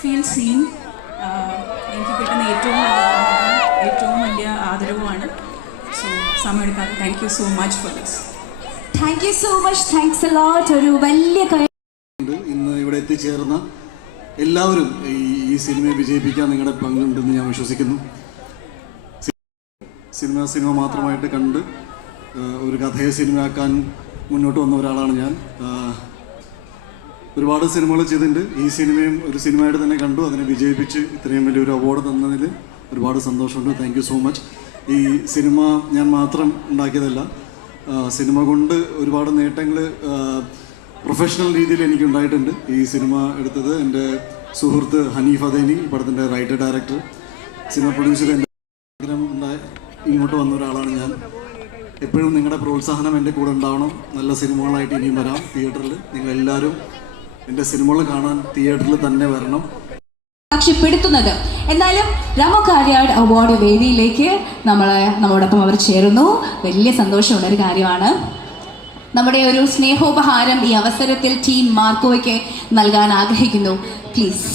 Feel scene. എനിക്ക് കിട്ടുന്ന ഏറ്റവും വലിയ ആദരവുമാണ്. സോ സമയമെടുക്കാതെ thank you so much for this. Thank you so much. Thanks a lot. ഒരു വലിയ ഇന്ന് ഇവിടെ എത്തിച്ചേർന്ന എല്ലാവരും ഈ സിനിമയെ വിജയിപ്പിക്കാൻ നിങ്ങളുടെ പങ്കുണ്ടെന്ന് ഞാൻ വിശ്വസിക്കുന്നു. സിനിമ മാത്രമായിട്ട് കണ്ട് ഒരു കഥയെ സിനിമയാക്കാൻ മുന്നോട്ട് വന്ന ഒരാളാണ് ഞാൻ. ഒരുപാട് സിനിമകൾ ചെയ്തിട്ടുണ്ട്. ഈ സിനിമയും ഒരു സിനിമയായിട്ട് തന്നെ കണ്ടു. അതിനെ വിജയിപ്പിച്ച് ഇത്രയും വലിയൊരു അവാർഡ് തന്നതിൽ ഒരുപാട് സന്തോഷമുണ്ട്. Thank you so much. ഈ സിനിമ ഞാൻ മാത്രം ഉണ്ടാക്കിയതല്ല. സിനിമ കൊണ്ട് ഒരുപാട് നേട്ടങ്ങൾ പ്രൊഫഷണൽ രീതിയിൽ എനിക്കുണ്ടായിട്ടുണ്ട്. ഈ സിനിമ എടുത്തത് എൻ്റെ സുഹൃത്ത് ഹനീഫ് അദേനി, പടത്തിൻ്റെ റൈറ്റർ ഡയറക്ടർ, സിനിമ പ്രൊഡ്യൂസ് ചെയ്ത എൻ്റെ ആഗ്രഹം ഇങ്ങോട്ട് വന്ന ഒരാളാണ് ഞാൻ. എപ്പോഴും നിങ്ങളുടെ പ്രോത്സാഹനം എൻ്റെ കൂടെ ഉണ്ടാവണം. നല്ല സിനിമകളായിട്ട് ഇനിയും വരാം. തിയേറ്ററിൽ നിങ്ങളെല്ലാവരും എൻ്റെ സിനിമകൾ കാണാൻ തിയേറ്ററിൽ തന്നെ വരണം. സാക്ഷ്യപ്പെടുത്തുന്നത്. എന്തായാലും രാമു കാര്യാട് അവാർഡ് വേദിയിലേക്ക് നമ്മോടൊപ്പം അവർ ചേരുന്നു. വലിയ സന്തോഷമുള്ള ഒരു കാര്യമാണ്. നമ്മുടെ ഒരു സ്നേഹോപഹാരം ഈ അവസരത്തിൽ ടീം മാർക്കോയ്ക്ക് നൽകാൻ ആഗ്രഹിക്കുന്നു. പ്ലീസ്.